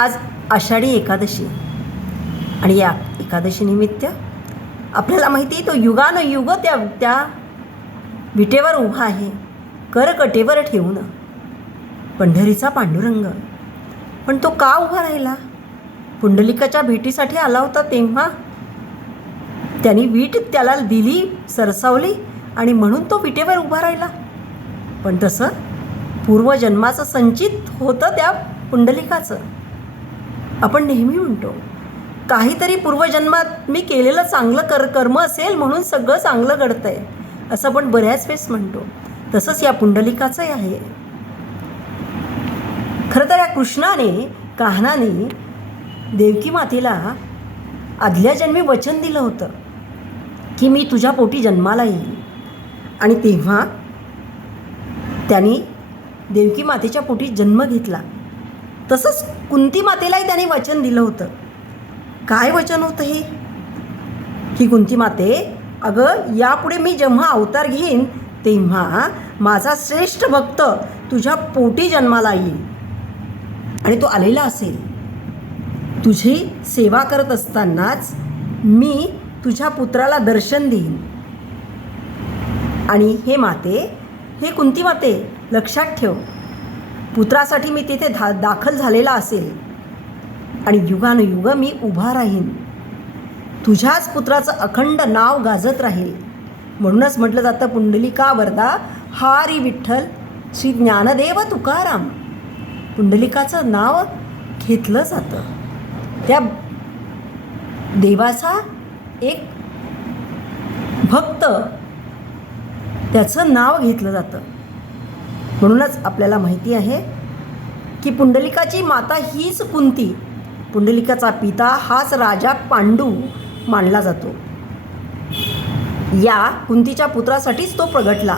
आज आषाढी एकादशी आणि या एकादशी निमित्त आपल्याला माहिती आहे तो युगानुयुग त्या विटेवर उभा आहे, करकटेवर ठेवून पंढरीचा पांडुरंग. पण तो का उभा राहिला? पुंडलिकाच्या भेटीसाठी आला होता तेव्हा त्यांनी वीट त्याला दिली, सरसावली आणि म्हणून तो विटेवर उभा राहिला. पण तसं पूर्वजन्माचं संचित होतं त्या पुंडलिकाचं. आपण नेहमी म्हणतो काहीतरी पूर्वजन्मात मी केलेलं चांगलं कर्म असेल म्हणून सगळं चांगलं घडतंय, असं आपण बऱ्याच वेळेस म्हणतो. तसंच या पुंडलिकाचंही आहे. खरं तर या कृष्णाने कान्हाने देवकी मातेला आदल्या जन्मी वचन दिलं होतं की मी तुझ्या पोटी जन्माला येईल, आणि तेव्हा त्यांनी देवकी मातेच्या पोटी जन्म घेतला. तसंच कुंती मातेलाही त्याने वचन दिलं होतं. काय वचन होतं हे? की कुंती माते, अगं यापुढे मी जेव्हा अवतार घेईन तेव्हा माझा श्रेष्ठ भक्त तुझ्या पोटी जन्माला येईल आणि तो आलेला असेल. तुझी सेवा करत असतानाच मी तुझ्या पुत्राला दर्शन देईन. आणि हे माते, हे कुंती माते, लक्षात ठेव, पुत्रासाठी मी तिथे दाखल झालेला असेल आणि युगानुयुग मी उभा राहीन. तुझ्याच पुत्राचं अखंड नाव गाजत राहील. म्हणूनच म्हटलं जातं पुंडलिका वरदा हारी विठ्ठल श्री ज्ञानदेव तुकाराम. पुंडलिकाचं नाव घेतलं जातं. त्या देवाचा एक भक्त, त्याचं नाव घेतलं जातं. म्हणूनच आपल्याला माहिती आहे की पुंडलिकाची माता हीच कुंती. पुंडलिकाचा पिता हाच राजा पांडू मानला जातो. या कुंतीच्या पुत्रासाठीच तो प्रगटला,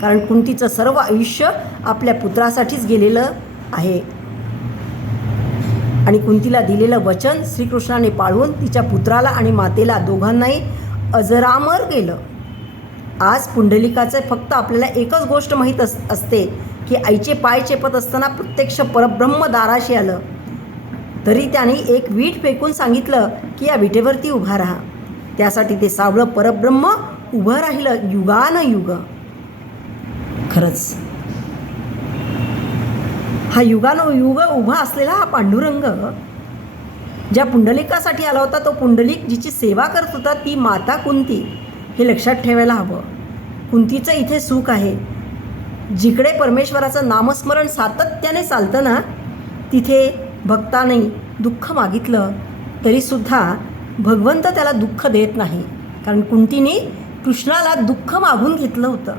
कारण कुंतीचं सर्व आयुष्य आपल्या पुत्रासाठीच गेलेलं आहे. आणि कुंतीला दिलेलं वचन श्रीकृष्णाने पाळून तिच्या पुत्राला आणि मातेला दोघांनाही अजरामर केलं. आज पुंडलिकाचं फक्त आपल्याला एकच गोष्ट माहीत असते की आईचे पाय चेपत असताना प्रत्यक्ष परब्रह्म दाराशी आलं, तरी त्यांनी एक वीट फेकून सांगितलं की या विटेवरती उभा राहा. त्यासाठी ते सावळं परब्रह्म उभं राहिलं युगानुयुग. खरंच हा युगानुयुग उभा असलेला हा पांडुरंग ज्या पुंडलिकासाठी आला होता, तो पुंडलिक जिची सेवा करत होता ती माता कुंती, हे लक्षात ठेवायला हवं. कुंतीचं इथे सुख आहे. जिकडे परमेश्वराचं नामस्मरण सातत्याने चालतं ना, तिथे भक्ताने दुःख मागितलं तरीसुद्धा भगवंत त्याला दुःख देत नाही. कारण कुंतीने कृष्णाला दुःख मागून घेतलं होतं.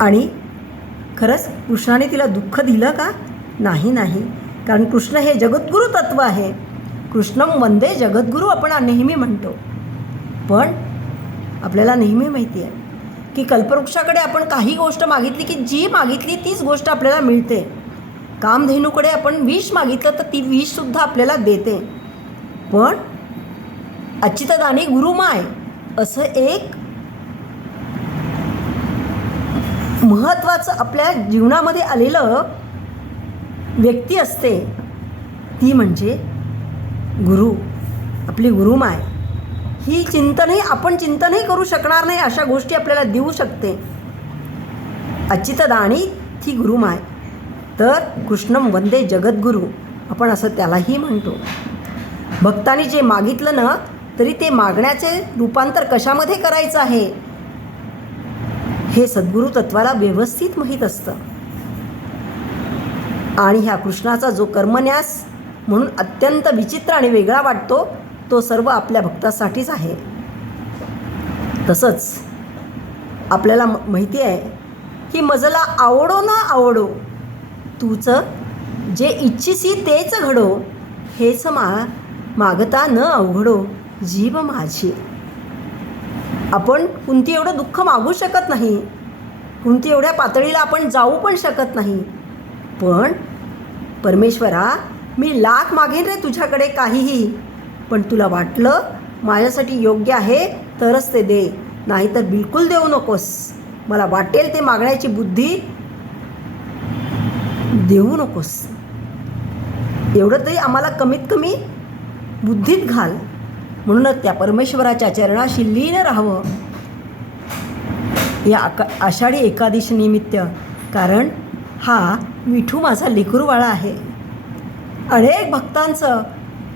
आणि खरंच कृष्णाने तिला दुःख दिलं का? नाही. कारण कृष्ण हे जगद्गुरु तत्व आहे. कृष्णम वंदे जगद्गुरु आपण नेहमी म्हणतो. पण आपल्याला नेहमी माहिती आहे की कल्पवृक्षाकडे आपण काही गोष्ट मागितली की जी मागितली तीच गोष्ट आपल्याला मिळते. कामधेनूकडे आपण विष मागितलं तर ती विषसुद्धा आपल्याला देते. पण अच्युतदानी गुरुमाय असं एक महत्त्वाचं आपल्या जीवनामध्ये आलेलं व्यक्ती असते, ती म्हणजे गुरु, आपली गुरुमाय. ही आपण चिंतनही करू शकणार नाही अशा गोष्टी आपल्याला देऊ शकते. अच्युतदानी ती गुरुमाय. तर कृष्णम वंदे जगद्गुरु आपण असं त्यालाही म्हणतो. भक्तांनी जे मागितलं ना, तरी ते मागण्याचे रूपांतर कशामध्ये करायचं आहे हे सद्गुरु तत्वाला व्यवस्थित माहीत असतं. आणि ह्या कृष्णाचा जो कर्मन्यास म्हणून अत्यंत विचित्र आणि वेगळा वाटतो, तो सर्व आपल्या भक्तासाठीच आहे. तसंच आपल्याला माहिती आहे की मजला आवडो ना आवडो, तूचं जे इच्छिसी तेच घडो, हेच मागता न अवघडो जीव माझी. आपण कुंती एवढं दुःख मागू शकत नाही, कुंती एवढ्या पातळीला आपण जाऊ पण शकत नाही. पण परमेश्वरा, मी लाख मागेन रे तुझ्याकडे काहीही, पण तुला वाटलं माझ्यासाठी योग्य आहे तरच ते दे, नाहीतर बिलकुल देऊ नकोस. मला वाटेल ते मागण्याची बुद्धी देऊ नकोस. एवढं तरी आम्हाला कमीत कमी बुद्धीत घाल. म्हणूनच त्या परमेश्वराच्या चरणाशी लीन राहावं या आषाढी एकादशी निमित्त. कारण हा विठू माझा लेकरूवाळा आहे. अनेक भक्तांचं